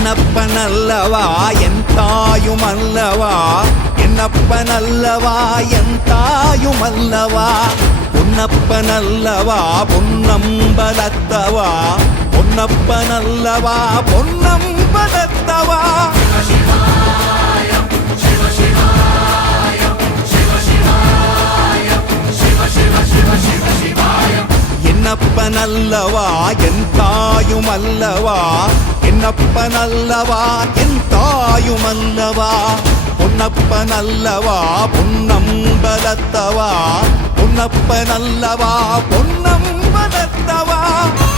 என்னப்பனல்லவா என் தாயுமல்லவா என்னப்பனல்லவா என் தாயுமல்லவா பொன்னப்பனல்லவா பொன்னம்பலத்தவா பொன்னப்பனல்லவா பொன்னம்பலத்தவா என்னப்பனல்லவா என் தாயுமல்லவா என்னப்பனல்லவா என் தாயுமல்லவா பொன்னப்பனல்லவா பொன்னம்பலத்தவா பொன்னப்பனல்லவா பொன்னம்பலத்தவா